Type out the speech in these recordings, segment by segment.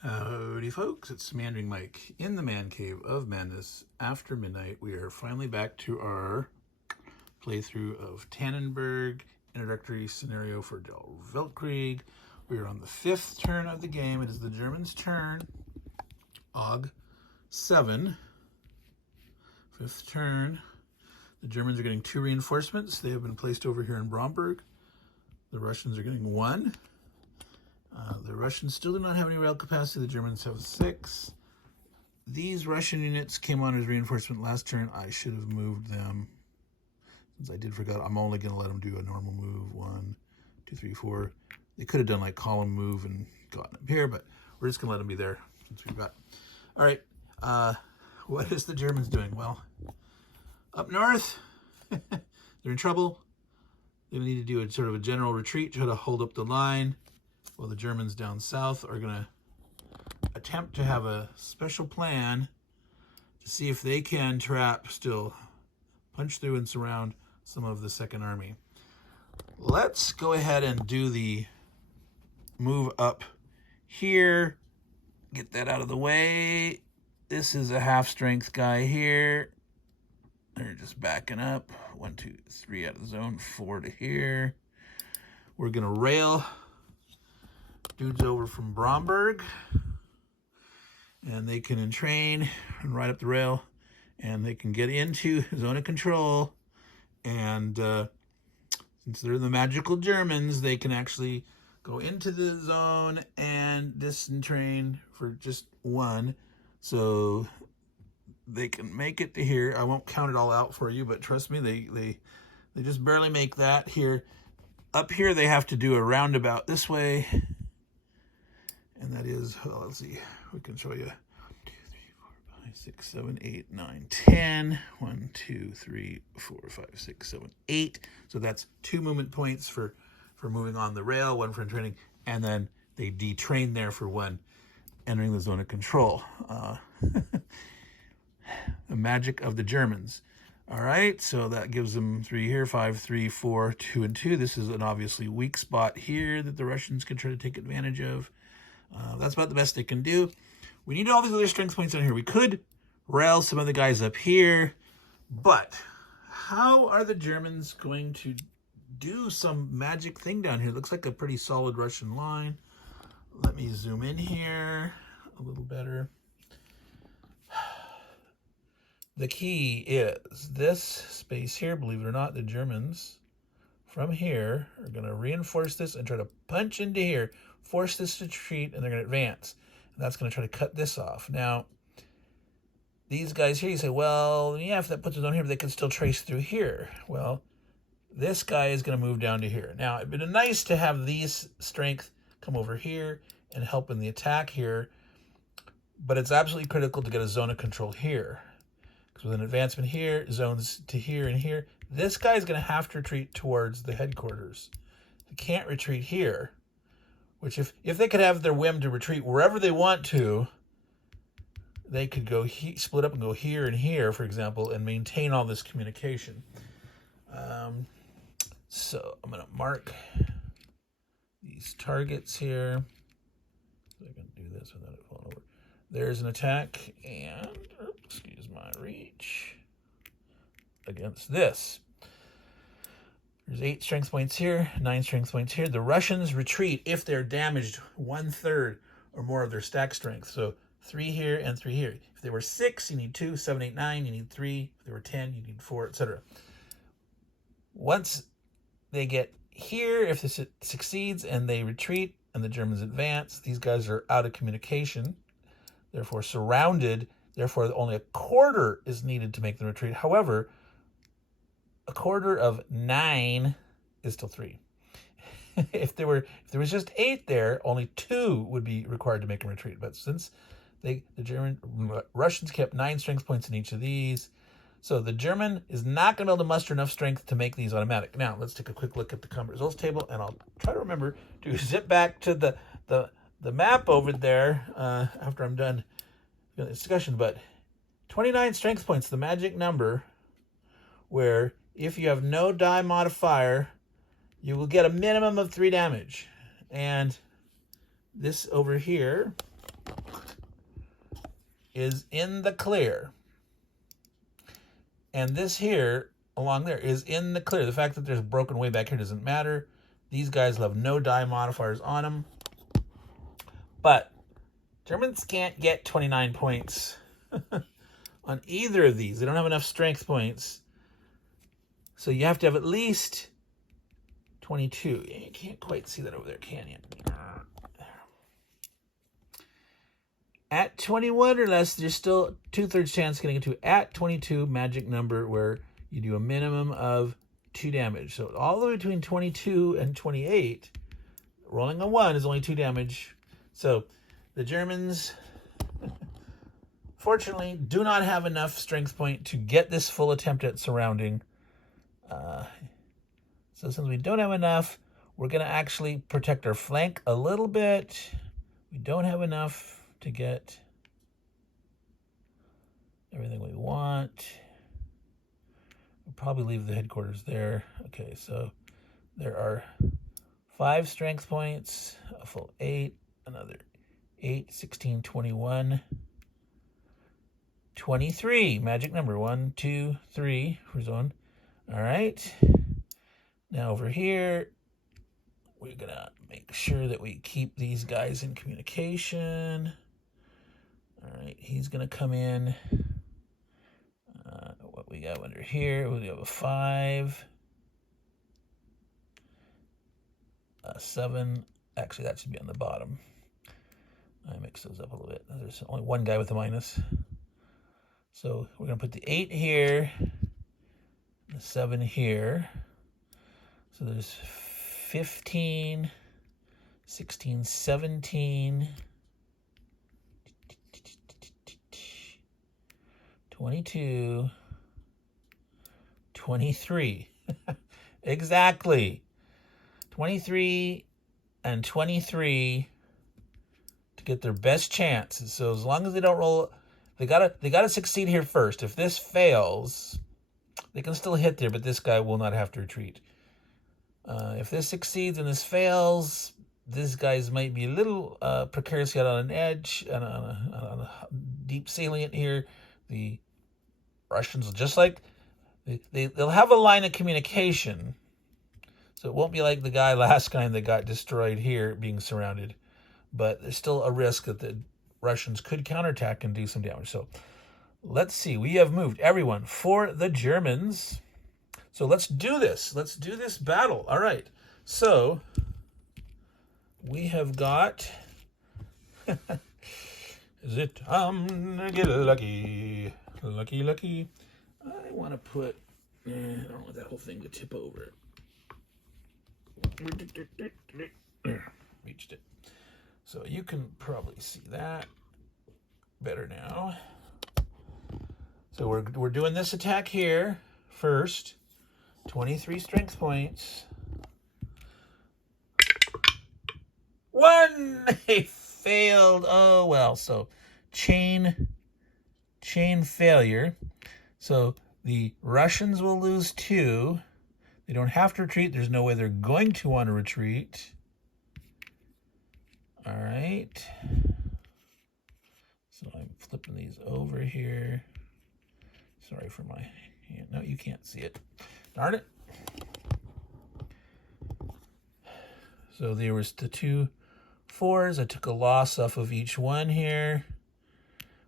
Howdy folks, it's Meandering Mike in the man cave of madness. After midnight, we are finally back to our playthrough of Tannenberg, introductory scenario for Del Weltkrieg. We are on the 5th turn of the game. It is the Germans' turn. Og 7. 5th turn. The Germans are getting 2 reinforcements. They have been placed over here in Bromberg. The Russians are getting 1. The Russians still do not have any rail capacity. The Germans have 6. These Russian units came on as reinforcement last turn. I should have moved them. Since I did forget, I'm only going to let them do a normal move. 1, 2, 3, 4. They could have done like column move and gotten up here, but we're just going to let them be there since we've got. All right. What is the Germans doing? Well, up north, they're in trouble. They need to do a sort of a general retreat, try to hold up the line. Well, the Germans down south are going to attempt to have a special plan to see if they can still punch through and surround some of the Second Army. Let's go ahead and do the move up here. Get that out of the way. This is a half-strength guy here. They're just backing up. 1, 2, 3 out of the zone. 4 to here. We're going to rail dudes over from Bromberg, and they can entrain and ride up the rail, and they can get into zone of control. And since they're the magical Germans, they can actually go into the zone and disentrain for just 1, so they can make it to here. I won't count it all out for you, but trust me, they just barely make that here. Up here, they have to do a roundabout this way. And that is, well, let's see, we can show you 1, 2, 3, 4, 5, 6, 7, 8, 9, 10. 1, 2, 3, 4, 5, 6, 7, 8. So that's 2 movement points for moving on the rail, 1 for entraining, and then they detrain there for 1, entering the zone of control. The magic of the Germans. All right, so that gives them 3 here, 5, 3, 4, 2, and 2. This is an obviously weak spot here that the Russians can try to take advantage of. That's about the best they can do. We need all these other strength points down here. We could rail some of the guys up here, but how are the Germans going to do some magic thing down here? It looks like a pretty solid Russian line. Let me zoom in here a little better. The key is this space here. Believe it or not, the Germans from here are going to reinforce this and try to punch into here, force this to retreat, and they're going to advance. And that's going to try to cut this off. Now, these guys here, you say, well, yeah, if that puts it on here, they can still trace through here. Well, this guy is going to move down to here. Now, it'd been nice to have these strength come over here and help in the attack here, but it's absolutely critical to get a zone of control here. Because with an advancement here, zones to here and here, this guy is going to have to retreat towards the headquarters. They can't retreat here, which if they could have their whim to retreat wherever they want to, they could go split up and go here and here, for example, and maintain all this communication. So I'm going to mark these targets here. So I can do this without it falling over. There's an attack, and excuse my reach, against this. There's 8 strength points here, 9 strength points here. The Russians retreat if they're damaged 1/3 or more of their stack strength. So 3 here and 3 here. If they were 6, you need 2, 7, 8, 9, you need 3. If they were 10, you need 4, etc. Once they get here, if this succeeds and they retreat and the Germans advance, these guys are out of communication, therefore surrounded. Therefore, only a quarter is needed to make the retreat. However, a quarter of 9 is still 3. If there was just 8 there, only 2 would be required to make a retreat. But since the Russians kept 9 strength points in each of these, so the German is not going to be able to muster enough strength to make these automatic. Now, let's take a quick look at the combat results table, and I'll try to remember to zip back to the map over there after I'm done the discussion. But 29 strength points, the magic number, where if you have no die modifier, you will get a minimum of 3 damage. And this over here is in the clear. And this here, along there, is in the clear. The fact that there's broken way back here doesn't matter. These guys will have no die modifiers on them. But Germans can't get 29 points on either of these. They don't have enough strength points. So you have to have at least 22. You can't quite see that over there, can you? At 21 or less, there's still 2/3 chance getting into at 22 magic number where you do a minimum of 2 damage. So all the way between 22 and 28, rolling a 1 is only 2 damage. So the Germans, fortunately, do not have enough strength point to get this full attempt at surrounding. So since we don't have enough, we're going to actually protect our flank a little bit. We don't have enough to get everything we want. We'll probably leave the headquarters there. Okay, so there are 5 strength points, a full 8, another 8, 16, 21, 23. Magic number, 1, 2, 3 for zone. All right. Now over here, we're gonna make sure that we keep these guys in communication. All right, he's gonna come in. What we got under here, we have a 5, a 7. Actually, that should be on the bottom. I mix those up a little bit. There's only one guy with a minus. So we're gonna put the 8 here, the 7 here. So there's 15, 16, 17, 22, 23. Exactly. 23 and 23 to get their best chance. So as long as they don't roll, they gotta succeed here first. If this fails, they can still hit there, but this guy will not have to retreat. If this succeeds and this fails, these guys might be a little precarious out on an edge, on a deep salient here. The Russians will just like, they'll have a line of communication, so it won't be like the guy last time that got destroyed here being surrounded, but there's still a risk that the Russians could counterattack and do some damage. So let's see, we have moved everyone for the Germans. So let's do this. Let's do this battle. All right. So we have got. Is it time to get lucky? Lucky, lucky. I want to put. I don't want that whole thing to tip over. Reached it. So you can probably see that better now. So we're doing this attack here first. 23 strength points. 1! They failed. Oh, well. So chain failure. So the Russians will lose 2. They don't have to retreat. There's no way they're going to want to retreat. All right. So I'm flipping these over here. Sorry for my hand. No, you can't see it. Darn it. So there was the 2 4s. I took a loss off of each one here.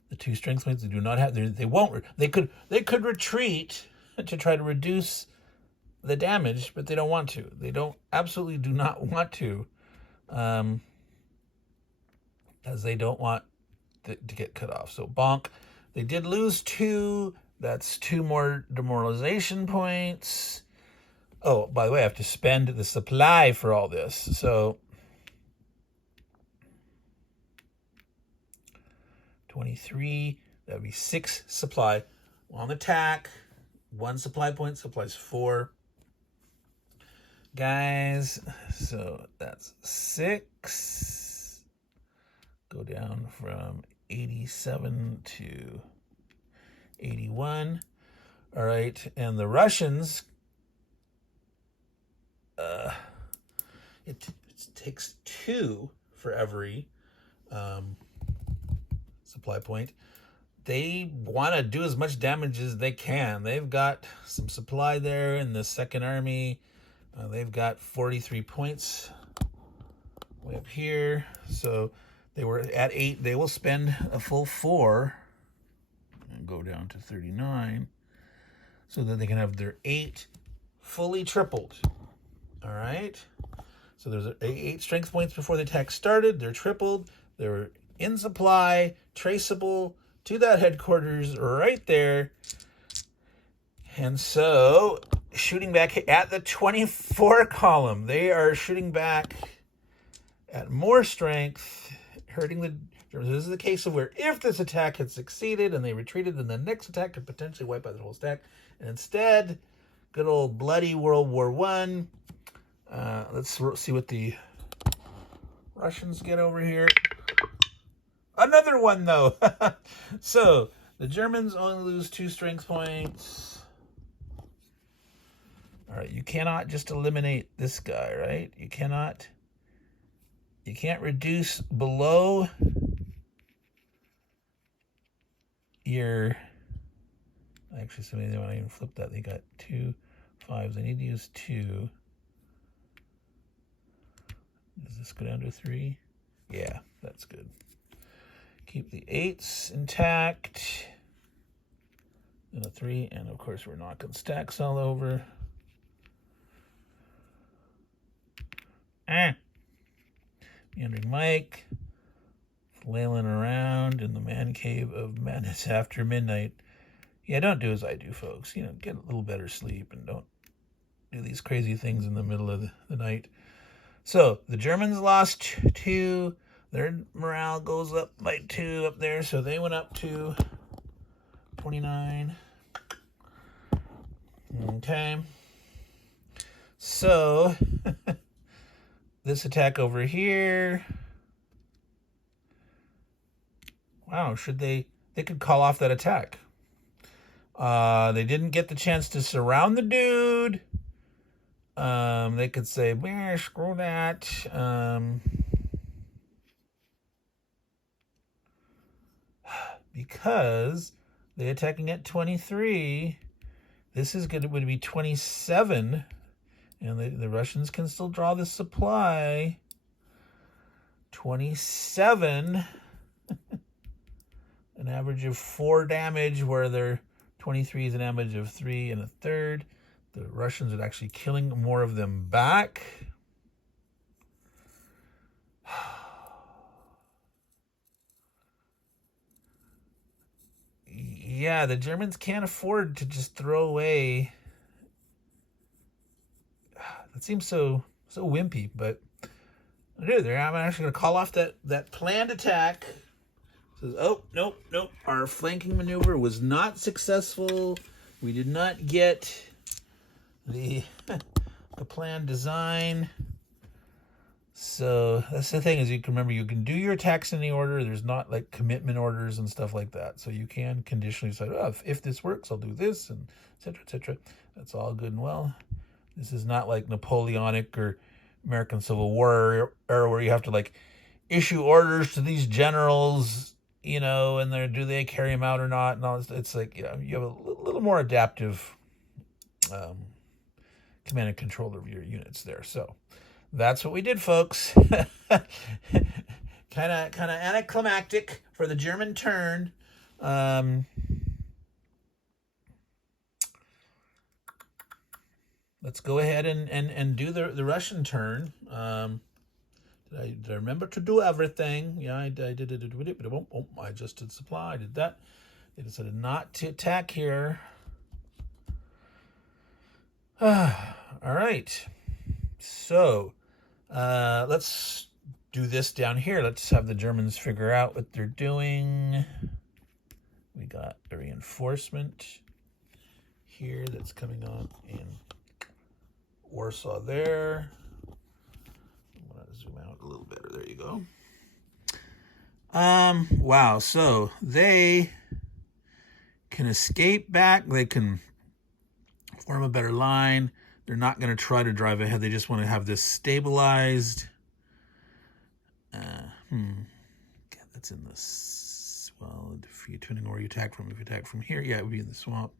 The 2 strength points, they do not have, they won't, they could retreat to try to reduce the damage, but they don't want to. They absolutely do not want to, as they don't want to get cut off. So bonk. They did lose 2. That's 2 more demoralization points. Oh, by the way, I have to spend the supply for all this. So 23, that would be 6 supply. On attack, 1 supply point, supplies 4. Guys, so that's 6. Go down from 87 to 81. All right, and the Russians, it takes 2 for every supply point. they want to do as much damage as they can. They've got some supply there in the Second Army. They've got 43 points way up here. So they were at 8. They will spend a full 4 and go down to 39 so that they can have their 8 fully tripled. All right. So there's 8 strength points before the attack started. They're tripled. They're in supply, traceable to that headquarters right there. And so shooting back at the 24 column, they are shooting back at more strength, hurting the Germans. This is the case of where if this attack had succeeded and they retreated, then the next attack could potentially wipe out the whole stack. And instead, good old bloody World War I. Let's see what the Russians get over here. Another one, though. So the Germans only lose 2 strength points. All right, you cannot just eliminate this guy, right? You can't reduce below your... Actually, somebody don't even flip that. They got 2 5s. I need to use 2. Does this go down to 3? Yeah, that's good. Keep the 8s intact. And a 3, and of course we're knocking stacks all over. Meandering Mike, flailing around in the man cave of madness after midnight. Yeah, don't do as I do, folks. You know, get a little better sleep and don't do these crazy things in the middle of the night. So the Germans lost 2. Their morale goes up by 2 up there. So they went up to 29. Okay. So this attack over here. Wow, they could call off that attack. They didn't get the chance to surround the dude. They could say, well, screw that. Because they're attacking at 23. This is would be 27. And the Russians can still draw the supply. 27. An average of 4 damage, where their 23 is an average of 3 1/3. The Russians are actually killing more of them back. Yeah, the Germans can't afford to just throw away. That seems so wimpy, but dude, I'm actually going to call off that planned attack. Says, oh, nope. Our flanking maneuver was not successful. We did not get the planned design. So that's the thing, is you can remember, you can do your attacks in any order. There's not like commitment orders and stuff like that. So you can conditionally decide, oh, if this works, I'll do this, and et cetera, et cetera. That's all good and well. This is not like Napoleonic or American Civil War era, where you have to like issue orders to these generals, you know, and do they carry them out or not? And all this. It's like, you know, you have a little more adaptive command and control of your units there. So that's what we did, folks. kind of anticlimactic for the German turn. Let's go ahead and do the Russian turn. Did I remember to do everything? Yeah, I did it. But I adjusted supply. I did that. They decided not to attack here. All right. So let's do this down here. Let's have the Germans figure out what they're doing. We got a reinforcement here that's coming on in Warsaw there. I'm going to zoom out a little better. There you go. Wow. So they can escape back. They can form a better line. They're not going to try to drive ahead. They just want to have this stabilized. God, that's in the well, depending on where you attack from. If you attack from here, yeah, it would be in the swamp.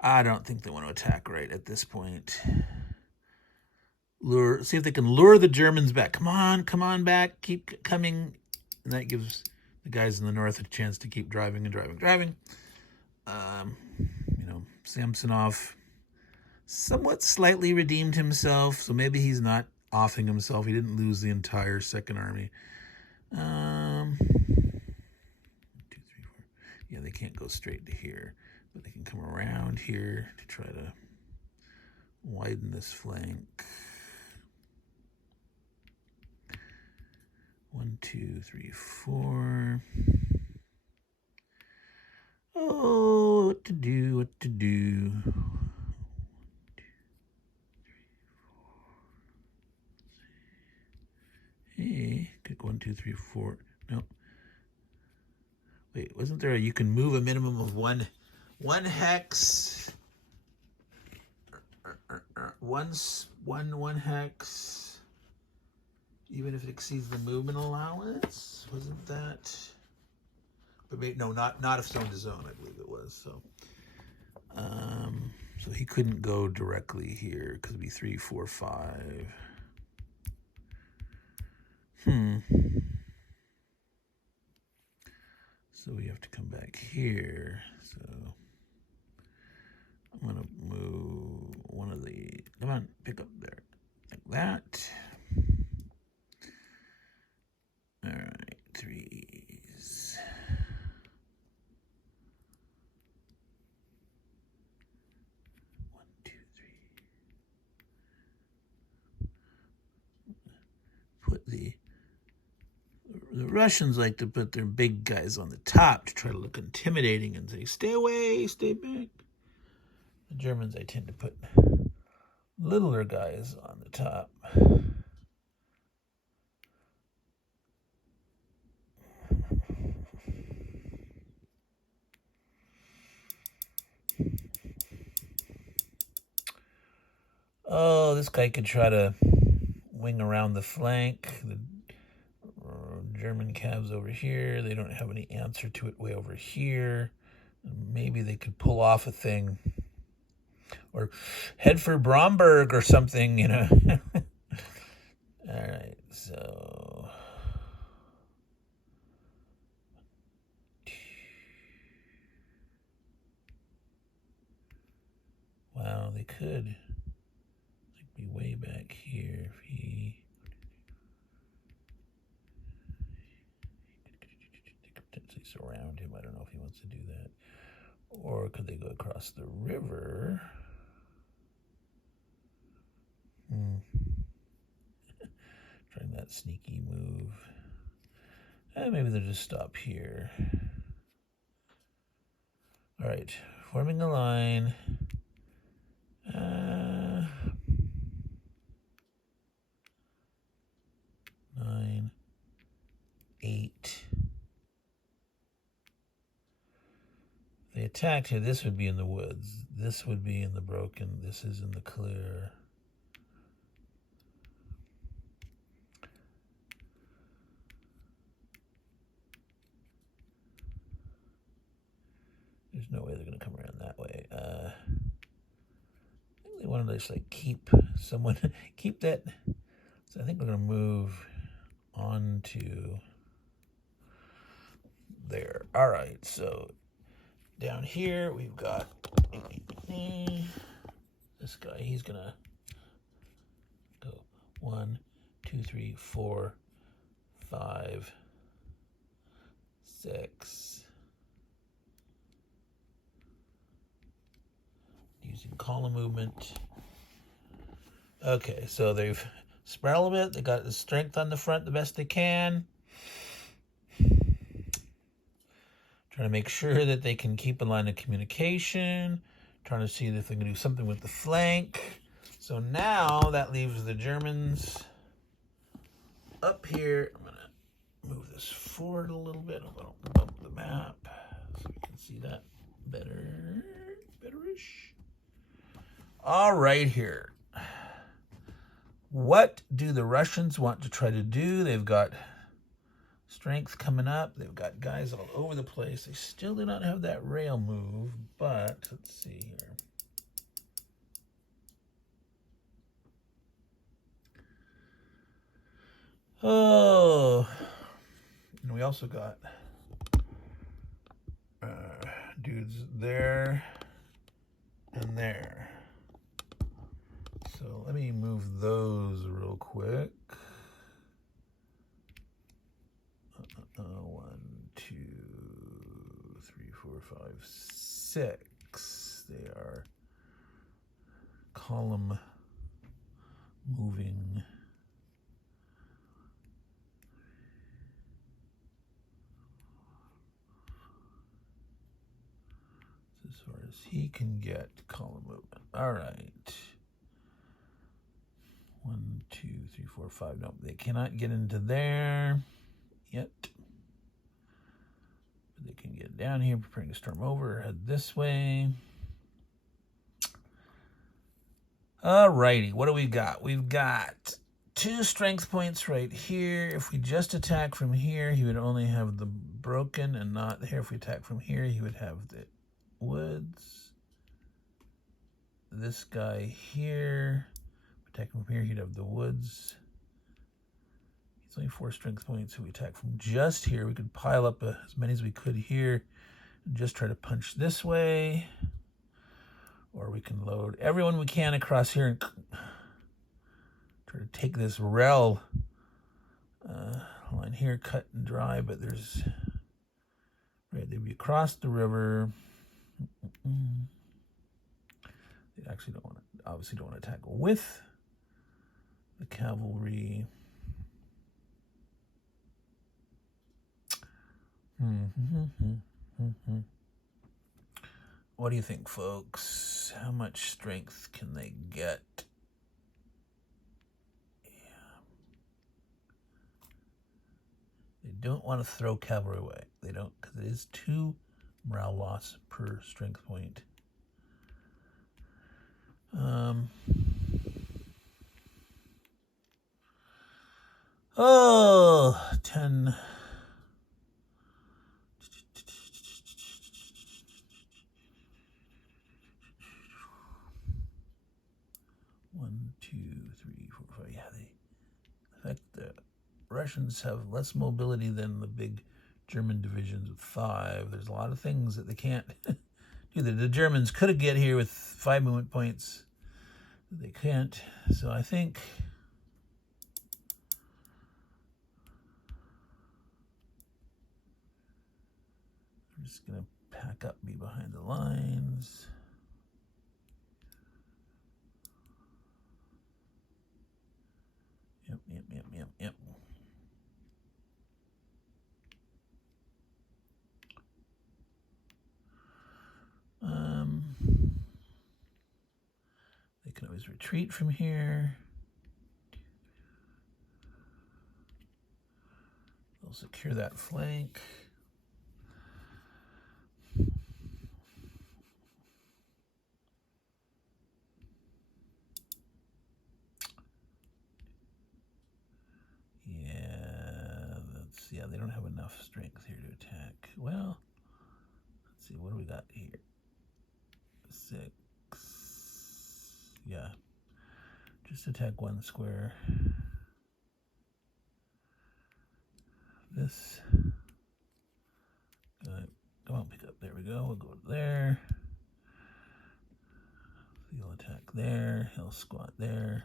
I don't think they want to attack right at this point. See if they can lure the Germans back. Come on back. Keep coming. And that gives the guys in the north a chance to keep driving and driving. Samsonov somewhat slightly redeemed himself, so maybe he's not offing himself. He didn't lose the entire Second Army. 2, 3, 4. Yeah, they can't go straight to here, but they can come around here to try to widen this flank. 1, 2, 3, 4. Oh, what to do? 1, 2, 3, 4. Hey, click 1, 2, 3, 4. No. Wait, wasn't there you can move a minimum of one hex? One hex, even if it exceeds the movement allowance. Wasn't that? But no, not if zone to zone. I believe it was. So he couldn't go directly here because it'd be 3, 4, 5. So we have to come back here. So I'm gonna move one of the. Come on, pick up there, like that. All right, 3s. 1, 2, 3. Put the Russians like to put their big guys on the top to try to look intimidating and say, stay away, stay back. The Germans, I tend to put littler guys on the top. Oh, this guy could try to wing around the flank. The German calves over here. They don't have any answer to it way over here. Maybe they could pull off a thing. Or head for Bromberg or something, you know. All right, so... Wow, they could be way back here if he... They could potentially surround him. I don't know if he wants to do that. Or could they go across the river? Trying that sneaky move. Maybe they'll just stop here. All right, forming a line. 9, 8. If they attacked here, this would be in the woods. This would be in the broken. This is in the clear. There's no way they're going to come around that way. I think they want to just like keep that. So I think we're going to move on to there. All right, so down here we've got this guy. He's going to go 1, 2, 3, 4, 5, 6. Using column movement. Okay, so they've spread a little bit. They got the strength on the front the best they can. Trying to make sure that they can keep a line of communication. Trying to see if they can do something with the flank. So now that leaves the Germans up here. I'm going to move this forward a little bit. I'm going to bump the map so we can see that betterish. All right, here. What do the Russians want to try to do? They've got strength coming up. They've got guys all over the place. They still do not have that rail move, but let's see here. Oh, and we also got dudes there and there. So let me move those real quick. 1, 2, 3, 4, 5, 6. They are column moving. As far as he can get column movement. All right. 1, 2, 3, 4, 5. No, they cannot get into there yet. But they can get down here, preparing to storm over, head this way. All righty, what do we got? We've got 2 strength points right here. If we just attack from here, he would only have the broken and not here. If we attack from here, he would have the woods. This guy here, attack from here, he'd have the woods. He's only 4 strength points. If we attack from just here, we could pile up as many as we could here and just try to punch this way. Or we can load everyone we can across here and try to take this rel line here, cut and dry, but there's, right, they'd be across the river. They actually don't want to, obviously don't want to attack with the cavalry. What do you think, folks? How much strength can they get? Yeah. They don't want to throw cavalry away. They don't, because it is 2 morale loss per strength point. Oh, 10. 1, 2, 3, 4, 5. Yeah, in fact, the Russians have less mobility than the big German divisions with 5. There's a lot of things that they can't do. The Germans could have get here with 5 movement points. They can't. So I think I'm just going to pack up, be behind the lines. Yep. They can always retreat from here. They'll secure that flank. Yeah, they don't have enough strength here to attack. Well, let's see, what do we got here? 6. Yeah, just attack 1 square. This. Come on, pick up. There we go. We'll go there. He'll attack there. He'll squat there.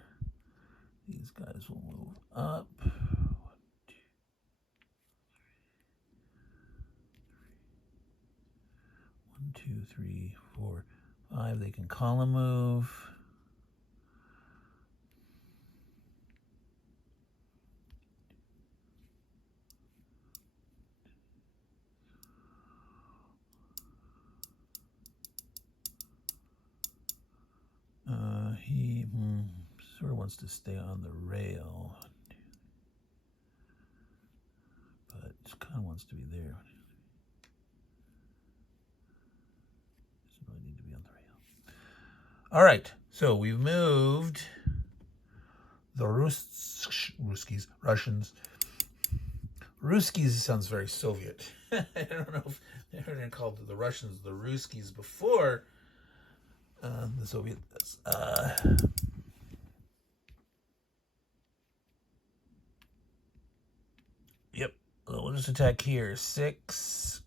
These guys will move up. 1, 2, 3, 4, 5. They can column move. He sort of wants to stay on the rail, but just kind of wants to be there. Doesn't really need to be on the rail. All right, so we've moved the Russians. Ruskies sounds very Soviet. I don't know if they ever called the Russians the Ruskies before the Soviets. Yep. We'll just attack here. 6.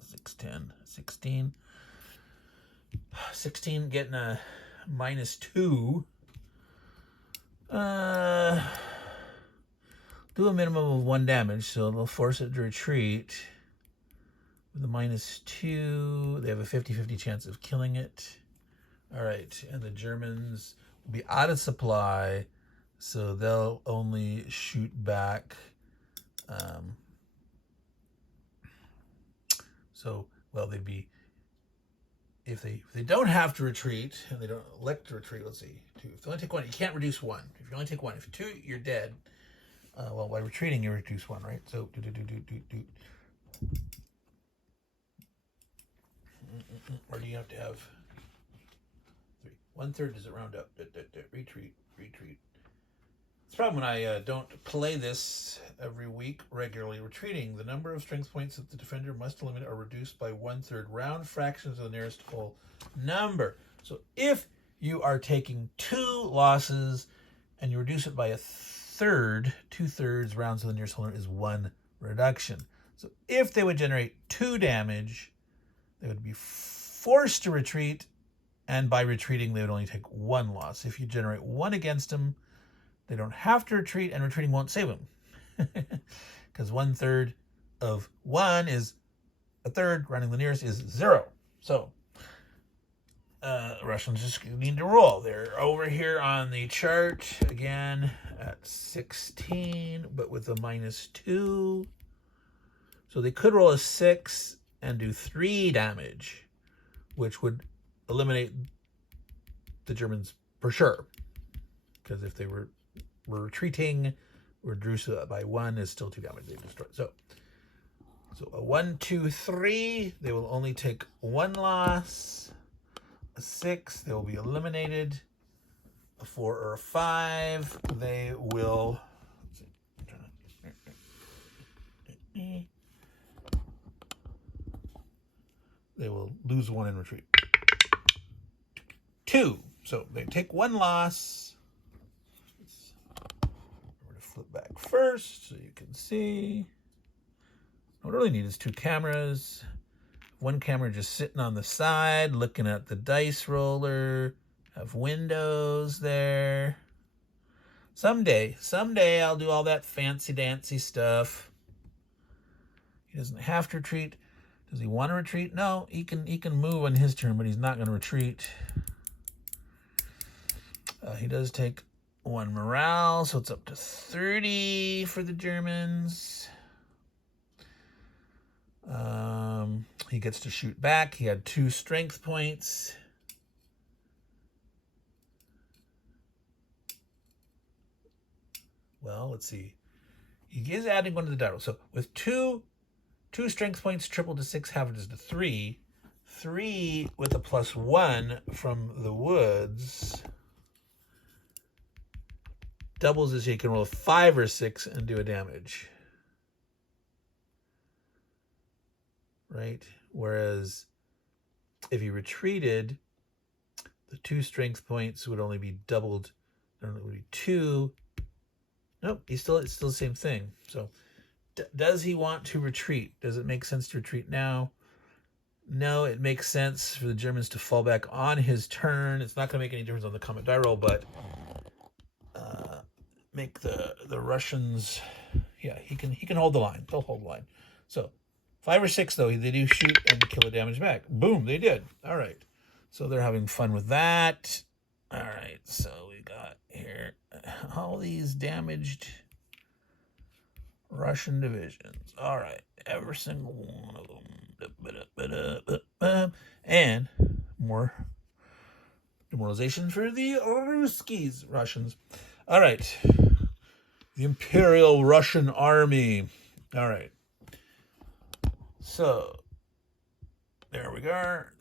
6, 10, 16. 16 getting a -2. Do a minimum of 1 damage, so they'll force it to retreat. With a -2, they have a 50-50 chance of killing it. All right, and the Germans will be out of supply, so they'll only shoot back. They'd be, if they don't have to retreat and they don't elect to retreat, let's see, 2. If you only take 1, you can't reduce 1. If you only take 1, if 2, you're dead. By retreating, you reduce 1, right? So or do you have to have 3? 1/3 does it round up? Retreat. It's a problem when I don't play this every week regularly. Retreating, the number of strength points that the defender must eliminate are reduced by 1/3. Round fractions of the nearest whole number. So if you are taking 2 losses and you reduce it by 1/3, 2/3 rounds of the nearest whole number is 1 reduction. So if they would generate 2 damage, they would be forced to retreat, and by retreating, they would only take 1 loss. If you generate 1 against them, they don't have to retreat, and retreating won't save them. Because 1/3 of 1 is 1/3, rounding the nearest is 0. So, Russians just need to roll. They're over here on the chart, again, at 16, but with a -2. So they could roll a 6 and do 3 damage, which would eliminate the Germans for sure. Because if they were retreating, reduced by 1 is still 2 damage they destroyed. So a 1, 2, 3, they will only take 1 loss. A 6, they will be eliminated. A 4 or a 5, they will. They will lose 1 in retreat. 2, so they take 1 loss. Flip back first so you can see. What we really need is 2 cameras. 1 camera just sitting on the side looking at the dice roller. Have windows there. Someday I'll do all that fancy dancy stuff. He doesn't have to retreat. Does he want to retreat? No, he can move on his turn, but he's not going to retreat. He does take 1 morale, so it's up to 30 for the Germans. He gets to shoot back. He had 2 strength points. Well, let's see. He is adding 1 to the die roll. So with 2 strength points, triple to 6, averages to 3. 3 with a +1 from the woods. Doubles is you can roll a 5 or 6 and do a damage. Right? Whereas if he retreated, the 2 strength points would only be doubled. It would be 2. Nope, it's still the same thing. So does he want to retreat? Does it make sense to retreat now? No, it makes sense for the Germans to fall back on his turn. It's not going to make any difference on the combat die roll, but make the Russians, yeah, he can hold the line. They'll hold the line. So 5 or 6 though, they do shoot and kill the damage back. Boom, they did. All right. So they're having fun with that. All right. So we got here all these damaged Russian divisions. All right. Every single one of them. And more demoralization for the Russians. All right. The Imperial Russian Army. All right. So, there we are.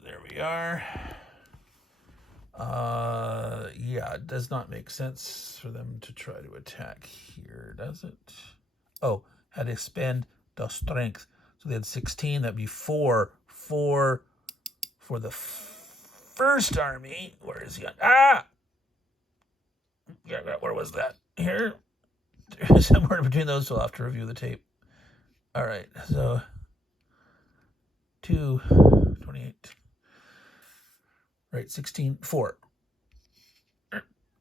Yeah, it does not make sense for them to try to attack here, does it? Oh, had to expend the strength. So they had 16. That'd be 4 for the first army. Where is he on? Ah! Yeah, where was that? Here? Somewhere between those, so I'll have to review the tape. All right, so 2, 28. Right, 16, 4.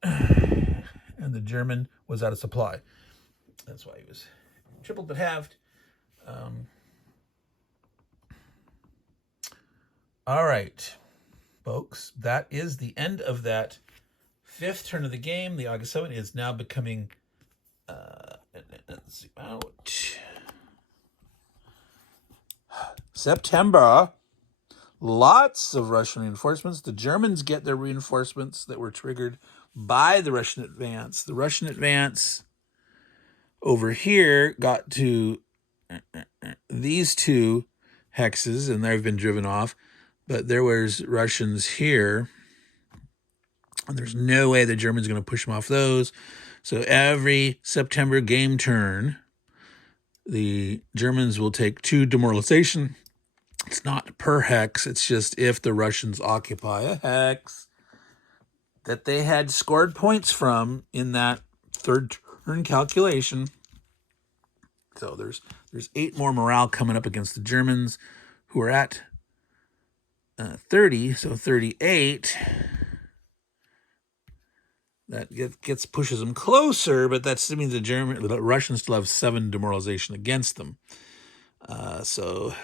And the German was out of supply. That's why he was tripled but halved. All right, folks, that is the end of that 5th turn of the game. The August 7 is now becoming, let's zoom out. September. Lots of Russian reinforcements. The Germans get their reinforcements that were triggered by the Russian advance. The Russian advance over here got to these 2 hexes, and they've been driven off. But there was Russians here, and there's no way the Germans are going to push them off those. So every September game turn, the Germans will take 2 demoralization. It's not per hex. It's just if the Russians occupy a hex that they had scored points from in that 3rd turn calculation. So there's 8 more morale coming up against the Germans, who are at 30. So 38. That pushes them closer, but that means the Russians still have 7 demoralization against them. So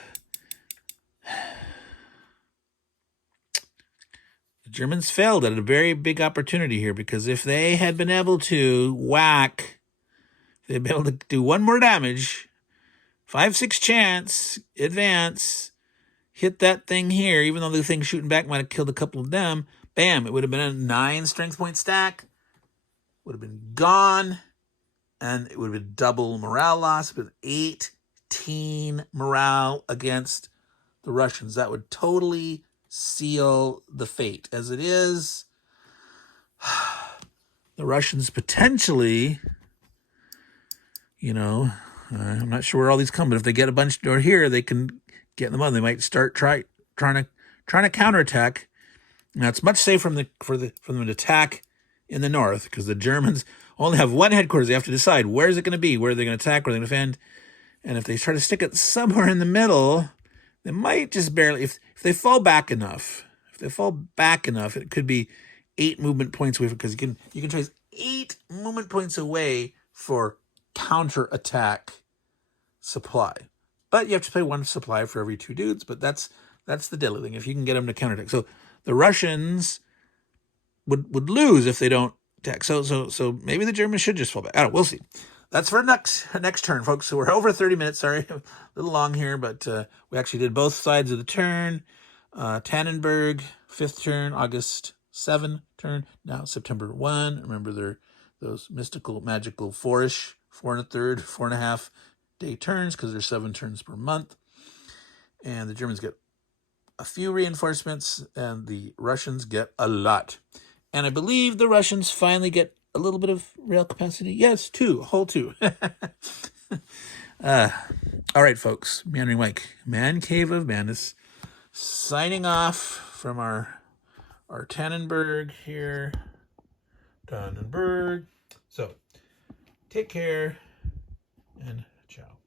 the Germans failed at a very big opportunity here, because if they had been able to whack, they'd be able to do 1 more damage, 5-6 chance, advance, hit that thing here, even though the thing shooting back might have killed a couple of them, bam, it would have been a 9 strength point stack, would have been gone, and it would have been double morale loss, but 18 morale against the Russians. That would totally seal the fate. As it is, the Russians potentially, I'm not sure where all these come, but if they get a bunch over here, they can get them on. They might start trying to counterattack. Now it's much safer for them to attack in the north, because the Germans only have 1 headquarters. They have to decide, where is it going to be, where are they going to attack, where are they going to defend. And if they try to stick it somewhere in the middle, they might just barely, if they fall back enough, it could be 8 movement points away, because you can trace 8 movement points away for counterattack supply. But you have to pay 1 supply for every 2 dudes, but that's the deadly thing, if you can get them to counterattack. So the Russians would lose if they don't attack. So maybe the Germans should just fall back. I don't know, we'll see. That's for next turn, folks. So we're over 30 minutes. Sorry, a little long here, but we actually did both sides of the turn. Tannenberg, 5th turn, August 7 turn. Now September 1. Remember, those mystical, magical 4-ish, 4 1/3, 4.5 day turns, because there's 7 turns per month. And the Germans get a few reinforcements, and the Russians get a lot. And I believe the Russians finally get a little bit of rail capacity. Yes, 2, a whole 2. All right, folks. Meandering Mike, Man Cave of Madness, signing off from our Tannenberg here. Tannenberg. So, take care, and ciao.